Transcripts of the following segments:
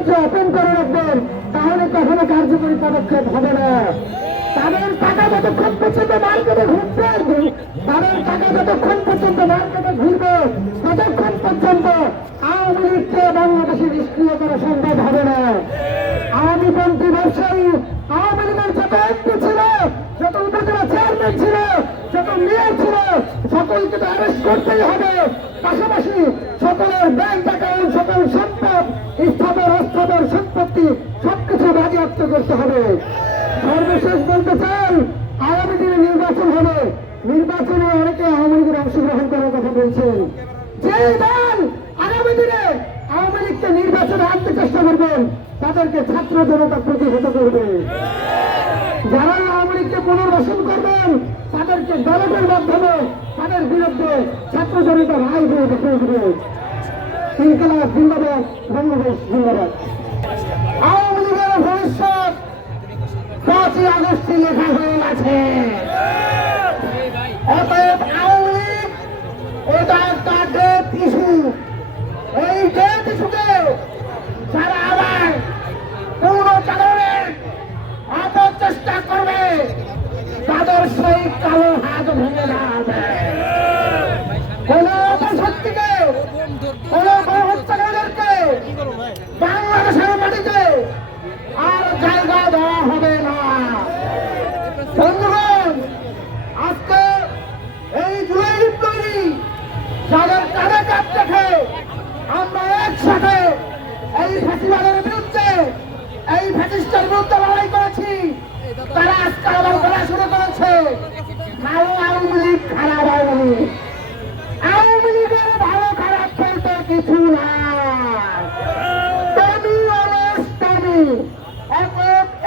বাণিজ্য ওপেন করে রাখবেন, তাহলে কখনো কার্যকরী পদক্ষেপ হবে না। তাদের টাকা যতক্ষণ পর্যন্ত মার্কেটে ঘুরবে, তাদের টাকা যতক্ষণ পর্যন্ত মার্কেটে ঘুরবে, ততক্ষণ পর্যন্ত আওয়ামী লীগকে বাংলাদেশে নিষ্ক্রিয় করা সম্ভব হবে না। আওয়ামীপন্থী ব্যবসায়ী, আওয়ামী লীগের যত এমপি ছিল, যত উপজেলা চেয়ারম্যান ছিল, যত মেয়র ছিল, সকলকে তো অ্যারেস্ট করতেই হবে। পাশাপাশি সকলের ব্যাংক অ্যাকাউন্ট, সকল সম্পদ, স্থাবর অস্থাবর সম্পত্তি সবকিছু বাজেয়াপ্ত করতে হবে। সর্বশেষ বলতে চাই, আগামী দিনে নির্বাচন হবে, নির্বাচনে অনেকে আওয়ামী লীগের অংশগ্রহণ করার কথা বলছেন। যে দল আগামী দিনে আওয়ামী লীগকে নির্বাচনে আনতে চেষ্টা করবেন, তাদেরকে ছাত্র জনতা প্রতিহত করবে। যারা আওয়ামী লীগকে পুনর্বাসন করবেন, তাদেরকে ব্যালটের মাধ্যমে তাদের বিরুদ্ধে ছাত্র জনতা রায় দিয়ে দেখিয়ে দেবে। ইনকিলাব জিন্দাবাদ, বাংলাদেশ জিন্দাবাদ। আওয়ামী লীগের ভবিষ্যৎ 5ই আগস্টে লেখা হয়ে আছে। অতএব আওয়ামী লীগ এটা একটা ডেথ ইস্যু। এই ডেথ ইস্যুকে যারা আবার পূর্ণ চালনের অপচেষ্টা করবে, তাদের সেই কালো হাত ভেঙে যাবে। কোন অপশক্তিকে, কোন গণহত্যাকারীদেরকে বাংলাদেশের মাটিতে আর জায়গা দেওয়া হবে না। বন্ধুগণ, আজকে এই জুলাই বিপ্লবী যাদের কাঁধে কাঁধ রেখে আমরা একসাথে এই ফ্যাসিবাদের বিরুদ্ধে, এই ফ্যাসিস্টের বিরুদ্ধে লড়াই করেছি, তারা আজকে আবার বলা শুরু করেছে ভালো আওয়ামী লীগ, খারাপ আওয়ামী লীগ। আওয়ামী লীগের ভালো খারাপ বলতে কিছু না,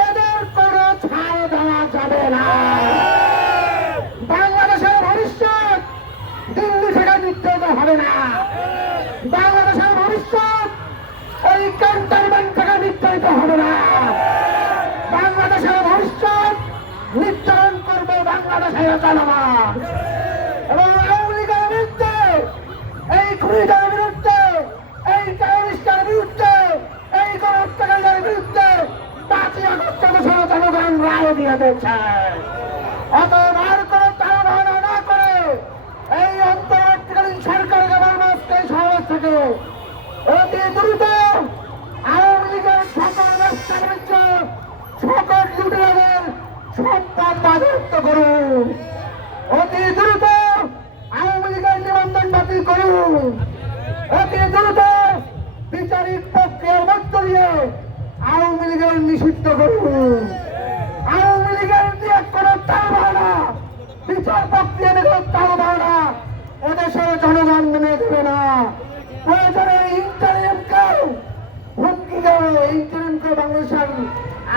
এদের কোনো ছাড় দেওয়া যাবে না। বাংলাদেশের ভবিষ্যৎ দিল্লি থেকে নির্ধারিত হবে না। বাংলাদেশের ভবিষ্যৎ ওই ক্যান্টনমেন্ট থেকে নির্ধারিত হবে না। বাংলাদেশের ভবিষ্যৎ নির্ধারণ করবে বাংলাদেশের জনগণ। এবং আওয়ামী লীগের বিরুদ্ধে, এই খুনিদের বিরুদ্ধে, এই টেররিস্টের বিরুদ্ধে, এই গণহত্যাকারীদের বিরুদ্ধে 5ই আগস্ট দেশের জনগণ রায় দিয়ে দিয়েছে। অতএব আর কোনো টানাভাড়া না করে এই অন্তর্বর্তীকালীন সরকারকে বলবো এই সমাজ থেকে অতি দ্রুত আওয়ামী লীগের সকল ব্যবসা বাণিজ্য, সকল লুটেরাদের সম্পদ বাজেয়াপ্ত করুন। অতি দ্রুত আওয়ামী লীগের নিবন্ধন বাতিল করুন। অতি দ্রুত বিচারিক প্রক্রিয়ার মধ্য দিয়ে আওয়ামী লীগের নিষিদ্ধ করুন। আওয়ামী লীগের নিয়ে কোনো টালবাহানা, বিচার প্রক্রিয়া নিয়ে টালবাহানা এদেশের জনগণ মেনে দেবে না। প্রয়োজনে ইন্টারিমকেও হুমকি দেবে, ইন্টারিমকে বাংলাদেশের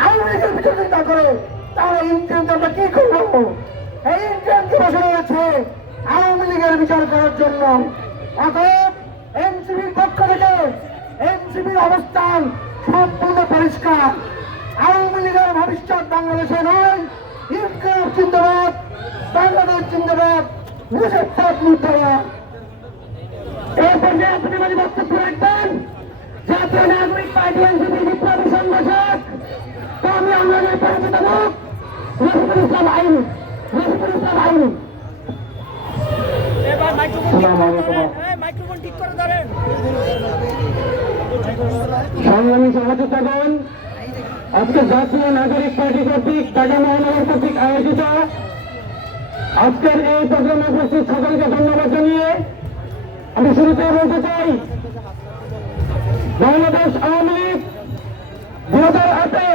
আওয়ামী লীগের বিরোধিতা করে, তাহলে ইন্টারিমকে আমরা কি করবো? এই ইন্টারিমকে বসে রয়েছে আওয়ামী লীগের বিচার করার জন্য। অতএব এনসিপির পক্ষ থেকে এনসিপির অবস্থান সম্পূর্ণ পরিষ্কার। আওয়ামী লীগের ভবিষ্যৎ বাংলাদেশে নয়। ইনকিলাব জিন্দাবাদ, বাংলাদেশ জিন্দাবাদ, মুজিববাদ মুর্দাবাদ। এই পর্যায়ে প্রতিবাদী বক্তব্য রাখবেন জাতীয় নাগরিক পার্টি এনসিপি বিপ্লবী সংগঠক কওমি আন্দোলনের পরিচিত মুখ রফিকুল ইসলাম আইনি। রফিকুল ইসলাম আইনি। সংগ্রামী সহযোগিতাগণ, আজকে জাতীয় নাগরিক পার্টি কর্তৃক ঢাকা মহানগর কর্তৃক আয়োজিত আজকের এই প্রোগ্রামে উপস্থিত সকলকে ধন্যবাদ জানিয়ে আমি শুরুতে বলতে চাই, বাংলাদেশ আওয়ামী লীগ 2008-এ